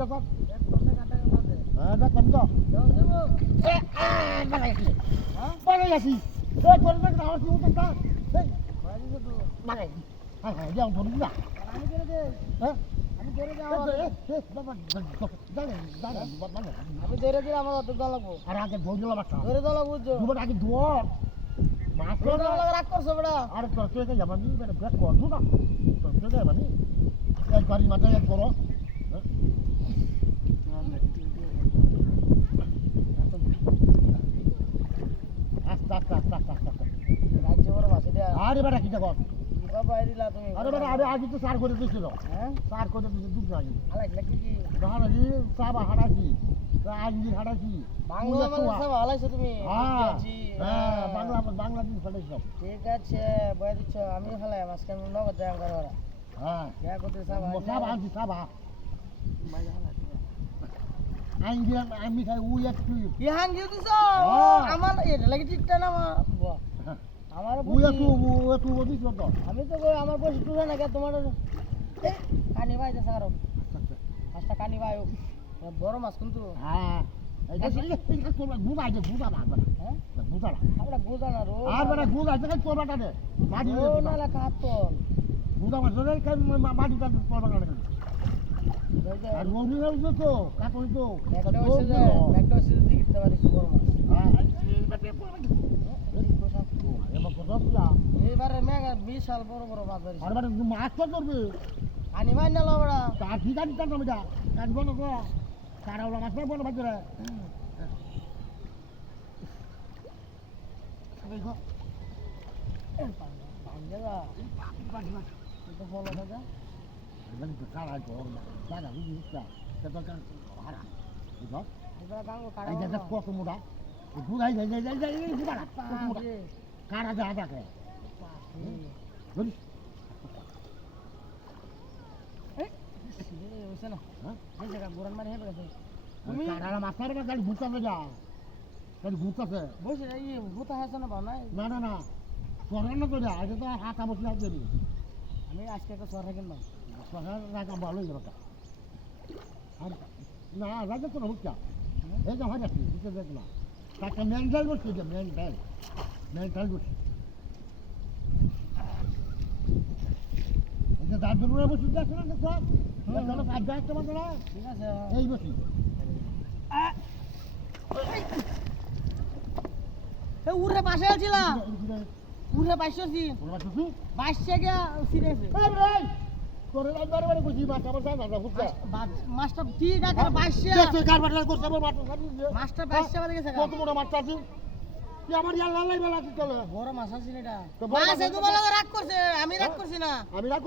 যখন এক ঘন্টা কাটা মাঝে হ্যাঁ দেখেন তো যাও যাবো বাগাই আছি এই তোর না আমার কি উঠে তা এই বাগাই তো বাগাই হ্যাঁ হ্যাঁ যাও ধরুন না আমি করে দে হ্যাঁ আমি করে দে আমার বাবা দাঁড়ান দাঁড়ান বাবা আমি ধরে দিলে আমার অত দল লাগবো আর আগে ধরে দিলাম একটা ধরে দল লাগবো দুবার আগে ধর মাছ করে রাগ করছ বড়া আরে তোর কে যাবানি মানে ব্রেক কর না তোর কে যাবানি এক বাড়ি মাথায় এক করো আরে বেটা কি দেখো আরে বেটা আরে আজ তো সার করে দিয়েছিল হ্যাঁ সার করে দিয়েছে দুধ নাই হারাছি সাবা হারাছি আঞ্জির হারাছি বাংলা মানে সাবা হারাইছো তুমি হ্যাঁ বাংলা বাংলাদেশ ফেলেছ ঠিক আছে বয় দিচ্ছ আমি ফেলাই আজকে নগদ যায় আমার ওরা হ্যাঁ কে করতে সাবা সাবা আনছি সাবা আঞ্জির আমি খাই উই একটু কি হাঙ্গি দিছ আমার এটা লাগি ঠিকটা না আমার উই একটু দিছ তো আমি তো আমার বসে টুরে না কে তোমার কানি ভাই যা সারো পাঁচটা কানি ভাই বড় মাছ কিন্তু হ্যাঁ এটা কি তোমরা গুড়া যে গুড়া না হ্যাঁ গুড়া না আমরা গুদা না রো আর বড় গুড়া থেকে তোরবাটা দে মাটি ও না লা কাতন গুড়া মাছ ধরে কে মাটিটা তোরবাটা দে আর মৌরি হইছে তো কাটই তো একটা হইছে দিতে পারিস বড় মাছ হ্যাঁ এইটা পেপার এবারে মেগা বিশাল বড় বড় মাছ ধরিস আর বড় মাছ তো ধরবে আনি ভাই না লবড়া তা ঠিক আছে তো এটা কাটবো না তো কারাওলা মাছ পাবো না বাজারে দেখো ভাঙ্গেলা তো ফলো দাদা মানে তো কারা গরম দাদা বুঝছিস তো তো হারা বুঝছো এবার গাঙ্গো কাড়া এই যে কত মোটা গুড়াই যাই গুড়া কারা যা থাকে বুঝ হইছে না এই জায়গা গোরান মারি হেবে গেছে তুমি কারা মাছ মারবে গাড়ি ঘুরতে যা গাড়ি ঘুরতেছে বসে এই ভূতা হাসে না বাবা না না না সরান না তো যা আজ তো হাত বসে আছে আমি আজকে একটা সরহা কিনলাম সরান রাখা ভালো হয়ে যাবে আর না রাখা তো হুকা এই যে হয় নাকি বুঝতে দেখ না তাকে মেন্টাল বসে যে মেন্টাল বসে এই যে দাদুরা বসে আছে না সব চলো কাজ যায় তোমার না ঠিক আছে এই বসি এ উড়ে পাশে আছিলা উড়ে পাশে বাইশে গিয়া সিরিয়াসে তোরে বারে কইছি মাছ আমার জানা না বুঝছ মাছটা ঠিক আছে বাইশে তুই কার বাটা করছ আমার মাছ খাবি মাছটা বাইশে বাজে গেছে কত বড় মাছ আছে কি আমার ইয়া লালাই বেলা কি চলে বড় মাছ আছে এটা তো বড় মাছ এত বড় রাগ করছে আমি রাগ করছি না আমি রাগ